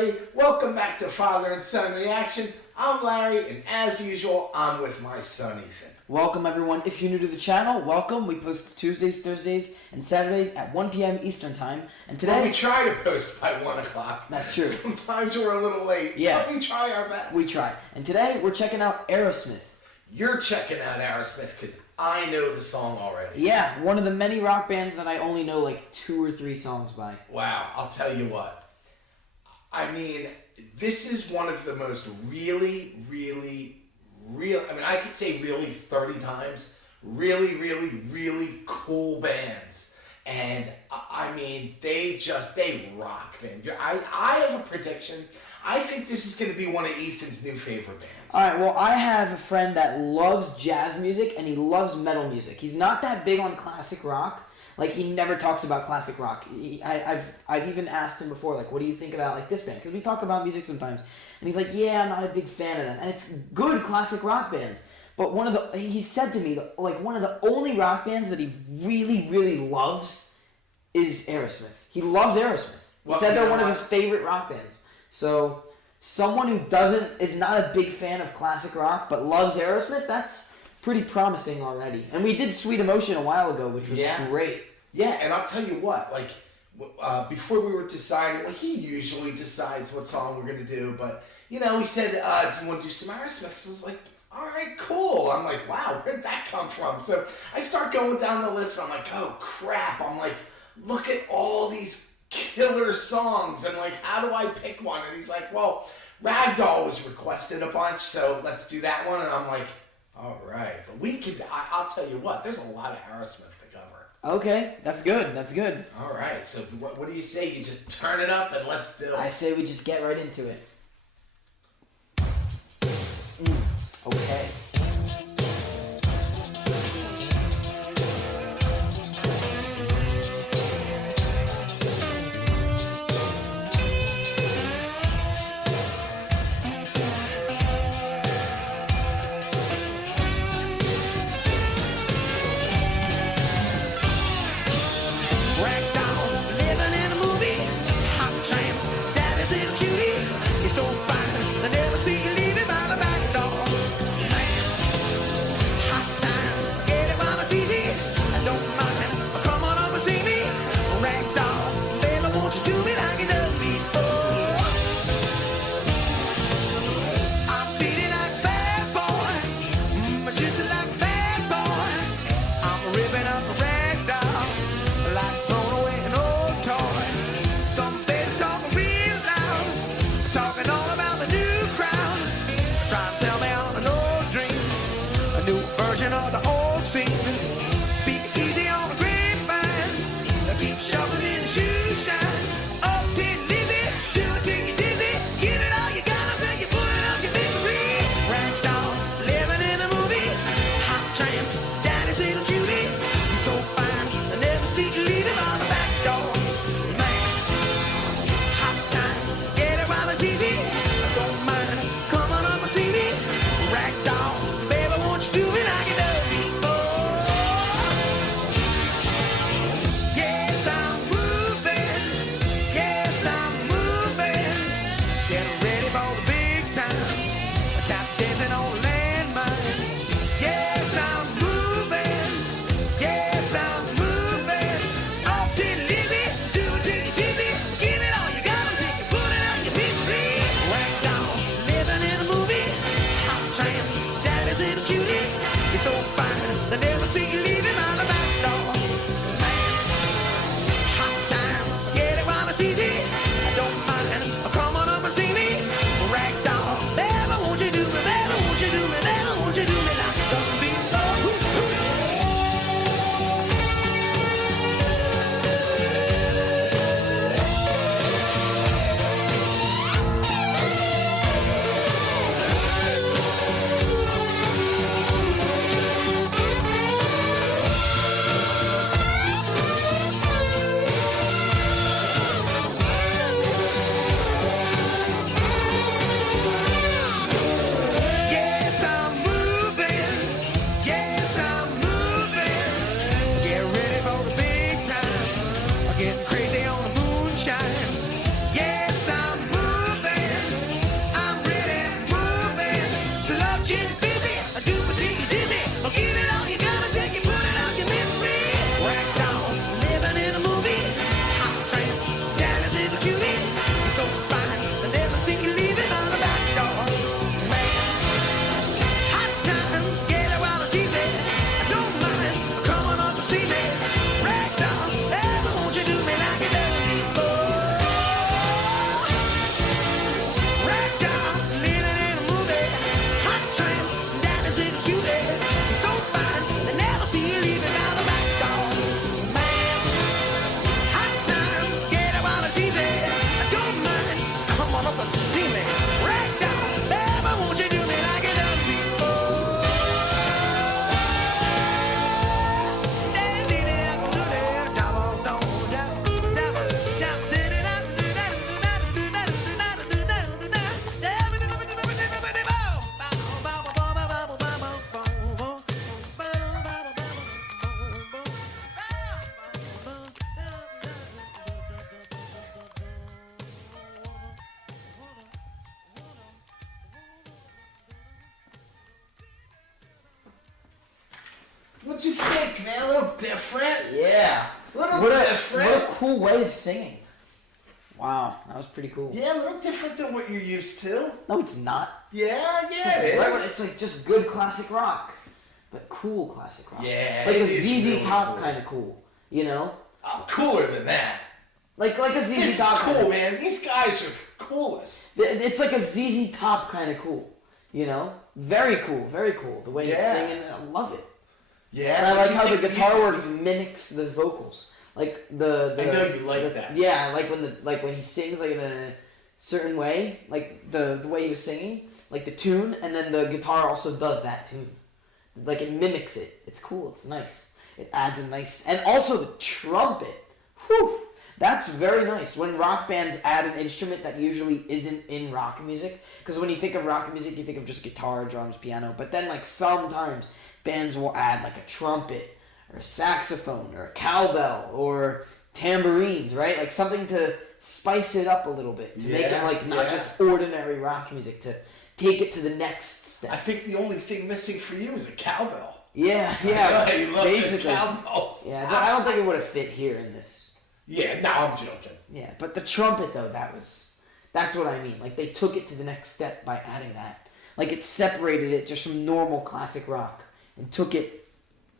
everybody. Welcome back to Father and Son Reactions. I'm Larry, and as usual, I'm with my son, Ethan. Welcome, everyone. If you're new to the channel, welcome. We post Tuesdays, Thursdays, and Saturdays at 1 p.m. Eastern Time. And today... Well, we try to post by 1 o'clock. That's true. Sometimes we're a little late, but we try our best. We try. And today, we're checking out Aerosmith. You're checking out Aerosmith because I know the song already. Yeah, one of the many rock bands that I only know like 2 or 3 songs by. Wow, I'll tell you what. I mean, this is one of the most really, I mean, I could say really 30 times, really cool bands. And, I mean, they rock, man. I have a prediction. I think this is going to be one of Ethan's new favorite bands. All right, well, I have a friend that loves jazz music, and he loves metal music. He's not that big on classic rock. Like, he never talks about classic rock. I've even asked him before, like, what do you think about, like, this band? Because we talk about music sometimes. And he's like, yeah, I'm not a big fan of them. And it's good classic rock bands. But he said to me, like, one of the only rock bands that he really loves is Aerosmith. He loves Aerosmith. He said they're one of his favorite rock bands. So, someone who is not a big fan of classic rock, but loves Aerosmith, that's pretty promising already. And we did Sweet Emotion a while ago, which was great. Yeah, and I'll tell you what, like, before we were deciding, well, he usually decides what song we're going to do, but, you know, he said, do you want to do some Aerosmith? So I was like, all right, cool. I'm like, wow, where'd that come from? So I start going down the list, and I'm like, oh, crap. I'm like, look at all these killer songs, and, like, how do I pick one? And he's like, well, Ragdoll was requested a bunch, so let's do that one. And I'm like, all right. But we could, I'll tell you what, there's a lot of Aerosmith to cover. Okay, that's good. That's good. All right, so what do you say? You just turn it up and let's do it. I say we just get right into it. Okay. So fine, I never see you leaving by the back door. Man, hot time, get it while it's easy. I don't mind, come on over and see me. Ragdoll, baby, won't you do me like you done before? I'm feeling like a bad boy, just like a bad boy. I'm ripping up a ragdoll, like throwing away an old toy. Some babies talking real loud, talking all about the new crowd. Try to tell me on an old dream, a new version of the old scene. Speak easy on the grapevine, keep shuffling in the shoe shine. Up till Lizzie, do it till you dizzy. Give it all you got until you put it up your misery. Ragdoll, living in a movie. Hot tramp, daddy's little cutie. You're so fine, I never see you leaving by the back door. Man, hot times, get it while it's easy. I don't mind, come on up and see me. Ragdoll, baby, won't you do me like you done before? Yes, I'm moving. Yes, I'm moving. Getting ready for the big time. Tap dancing on landmine. Yes, I'm moving. What'd you think, man? A little different. Yeah. Little What different. a cool way of singing. Wow, that was pretty cool. Yeah, a little different than what you're used to. No, it's not. Yeah, It's it like, is. it's like just good classic rock, but cool classic rock. Yeah, like it a is ZZ really Top cool. kind of cool. You know, Oh, cooler than that. like a ZZ This is Top. cool, kinda, man. These guys are the coolest. It's like a ZZ Top kind of cool. You know, very cool, very cool. The way he's Yeah. singing, I love it. Yeah, And I what like you how the think guitar music- work mimics the vocals. Like the I know you like that. Yeah, when he sings like in a certain way, like the way he was singing, like the tune, and then the guitar also does that tune. Like it mimics it. It's cool. It's nice. It adds a nice, and also the trumpet. Whew, that's very nice. When rock bands add an instrument that usually isn't in rock music, because when you think of rock music, you think of just guitar, drums, piano. But then like sometimes bands will add like a trumpet or a saxophone or a cowbell or tambourines, right? Like something to spice it up a little bit, to make it like not just ordinary rock music, to take it to the next step. I think the only thing missing for you is a cowbell. Yeah, You love those basically. cowbells. Yeah, but I don't think it would have fit here in this. Yeah, no, I'm joking. Yeah, but the trumpet though, that's what I mean. Like they took it to the next step by adding that. Like it separated it just from normal classic rock and took it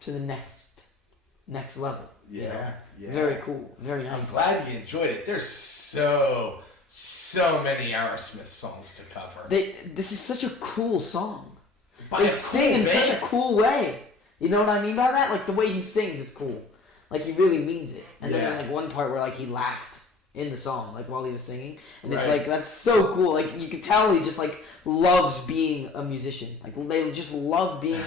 to the next level. Yeah, you know? yeah. Very cool. Very nice. I'm glad you enjoyed it. There's so many Aerosmith songs to cover. This is such a cool song. By They a sing cool in such a band. cool way. You know what I mean by that? Like the way he sings is cool. Like he really means it. And then Yeah. there's like one part where like he laughed in the song, like while he was singing. And it's Right. like that's so cool. Like you could tell he just like loves being a musician. Like they just love being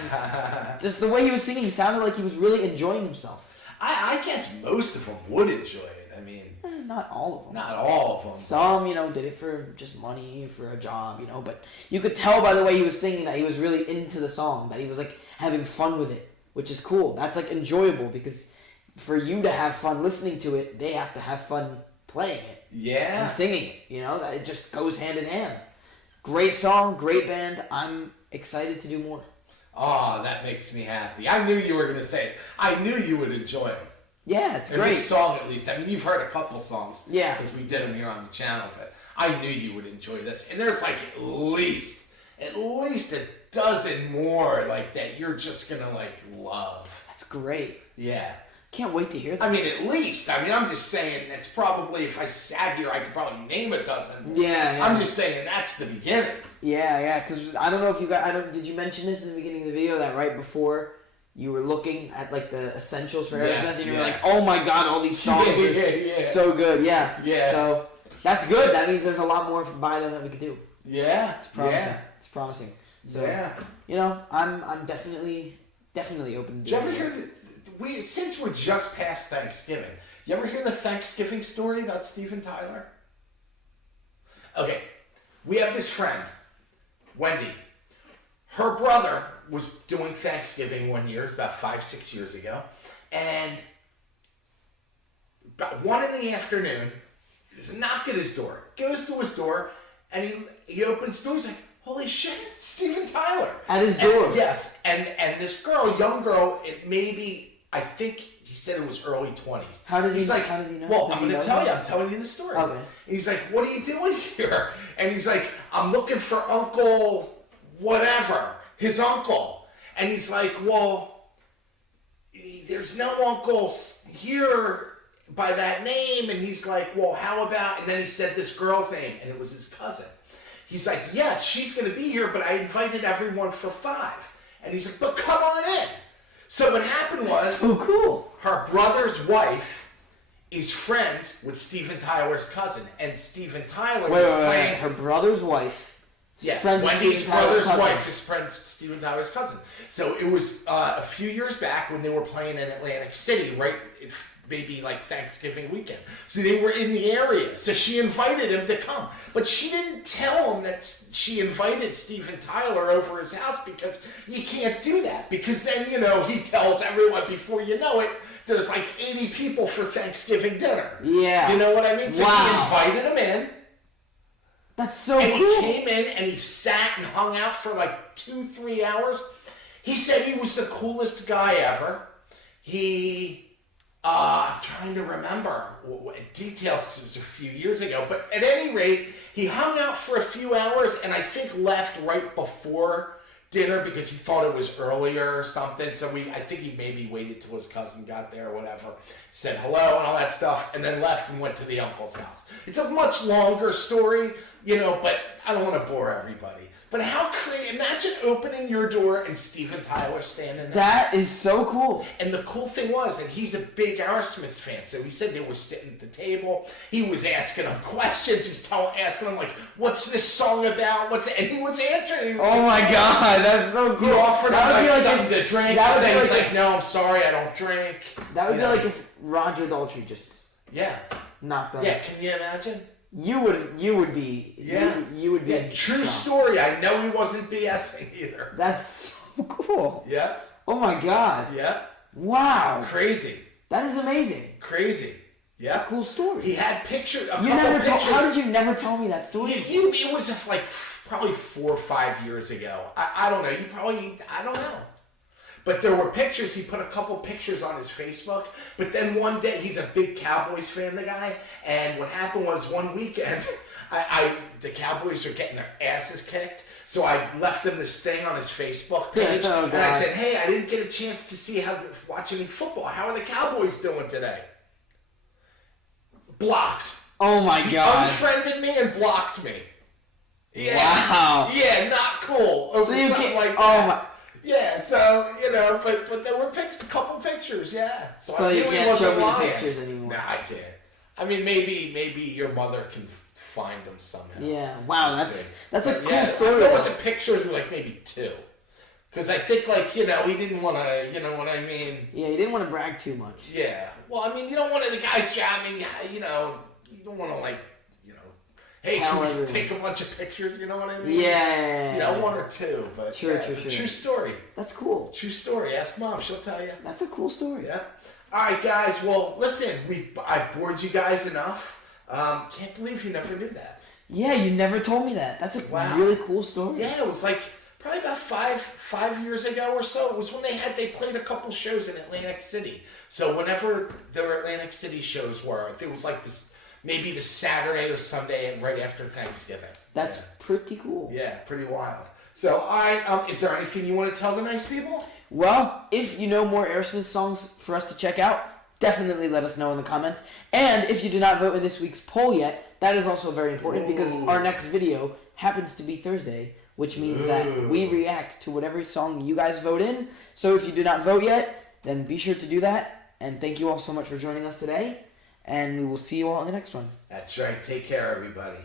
just the way he was singing, he sounded like he was really enjoying himself. I guess most of them would enjoy it. I mean, Not all of them. not all of them. Some, did it for just money, for a job, but you could tell by the way he was singing that he was really into the song, that he was like having fun with it, which is cool. That's like enjoyable because for you to have fun listening to it, they have to have fun playing it Yeah. and singing it, that it just goes hand in hand. Great song, great band. I'm excited to do more. Oh, that makes me happy. I knew you were going to say it. I knew you would enjoy them. Yeah, it's Or great. this song, at least. I mean, you've heard a couple songs. Yeah. Because we did them here on the channel, but I knew you would enjoy this. And there's like at least a dozen more like that you're just going to like love. That's great. Yeah. Can't wait to hear that. I mean, at least. I mean, I'm just saying it's probably, if I sat here, I could probably name a dozen. Yeah. I'm just saying that's the beginning. Yeah, because I don't know if you got. Did you mention this in the beginning of the video that right before you were looking at like the essentials for Aerosmith, Yes, and you were yeah. like, "Oh my God, all these songs Yeah. are so good." Yeah. Yeah. So that's good. That means there's a lot more by them that we could do. Yeah. It's promising. Yeah. It's promising. So Yeah. I'm definitely open. Did you ever hear since we're just past Thanksgiving, you ever hear the Thanksgiving story about Steven Tyler? Okay, we have this friend, Wendy. Her brother was doing Thanksgiving one year, it was about 5-6 years ago, and about 1 in the afternoon, there's a knock at his door. Goes to his door, and he opens the door, he's like, holy shit, it's Steven Tyler. At his door. Yes, and this girl, young girl, it may be, I think he said it was early 20s. How did he He's like, know? well, Does I'm he going know to tell him? you. I'm telling you the story. Okay. And he's like, what are you doing here? And he's like, I'm looking for Uncle whatever, his uncle. And he's like, well, there's no uncle here by that name. And he's like, well, how about, and then he said this girl's name, and it was his cousin. He's like, yes, she's going to be here, but I invited everyone for 5. And he's like, but come on in. So what happened was, So cool. her brother's wife is friends with Steven Tyler's cousin, and Steven Tyler was playing. Her brother's wife. Yeah, friends with Wendy's Steven Tyler's brother's cousin. wife is friends with Steven Tyler's cousin. So it was a few years back when they were playing in Atlantic City, right? Maybe like Thanksgiving weekend. So they were in the area. So she invited him to come. But she didn't tell him that she invited Steven Tyler over his house, because you can't do that. Because then, he tells everyone before you know it, there's like 80 people for Thanksgiving dinner. Yeah. You know what I mean? So he invited him in. That's so And cool. he came in and he sat and hung out for like 2-3 hours. He said he was the coolest guy ever. I'm trying to remember details because it was a few years ago. But at any rate, he hung out for a few hours and I think left right before dinner because he thought it was earlier or something. So I think he maybe waited till his cousin got there or whatever, said hello and all that stuff, and then left and went to the uncle's house. It's a much longer story, but I don't want to bore everybody. But how creative, imagine opening your door and Steven Tyler standing there. That is so cool. And the cool thing was, and he's a big Aerosmith fan, so he said they were sitting at the table. He was asking them questions. He's asking them, like, what's this song about? And he was answering. He was my God, that's so cool. He offered him something to drink. And he's like, no, I'm sorry, I don't drink. That would be like if Roger Daltrey just knocked on. Yeah, can you imagine? You would be true story. I know he wasn't BSing either. That's so cool. Yeah. Oh my God. Yeah. Wow. Crazy. That is amazing. Crazy. Yeah. Cool story. He had pictures. How did you never tell me that story? It was like probably 4 or 5 years ago. I don't know. I don't know. But there were pictures. He put a couple pictures on his Facebook. But then one day, he's a big Cowboys fan, the guy. And what happened was one weekend, the Cowboys were getting their asses kicked. So I left him this thing on his Facebook page. And I said, hey, I didn't get a chance to see watch any football. How are the Cowboys doing today? Blocked. Oh my God. Unfriended me and blocked me. Yeah. Wow. Yeah, not cool. Over so something like that. Oh my. Yeah, so, but there were a couple pictures, yeah. So you can't show me the pictures anymore. Nah, I can't. I mean, maybe your mother can find them somehow. Yeah, wow, that's a cool story. There wasn't pictures with like maybe 2. Because I think he didn't want to, you know what I mean? Yeah, he didn't want to brag too much. Yeah, well, I mean, you don't want the guy's job, you don't want to hey, can we take a bunch of pictures? You know what I mean? Yeah. 1 or 2, but sure. True story. That's cool. True story. Ask Mom; she'll tell you. That's a cool story. Yeah. All right, guys. Well, listen, I've bored you guys enough. Can't believe you never knew that. Yeah, you never told me that. That's a really cool story. Yeah, it was like probably about five years ago or so. It was when they played a couple shows in Atlantic City. So whenever their Atlantic City shows were, it was like this. Maybe the Saturday or Sunday right after Thanksgiving. That's pretty cool. Yeah, pretty wild. So, is there anything you want to tell the nice people? Well, if you know more Aerosmith songs for us to check out, definitely let us know in the comments. And if you did not vote in this week's poll yet, that is also very important because our next video happens to be Thursday, which means that we react to whatever song you guys vote in. So if you did not vote yet, then be sure to do that. And thank you all so much for joining us today. And we will see you all in the next one. That's right. Take care, everybody.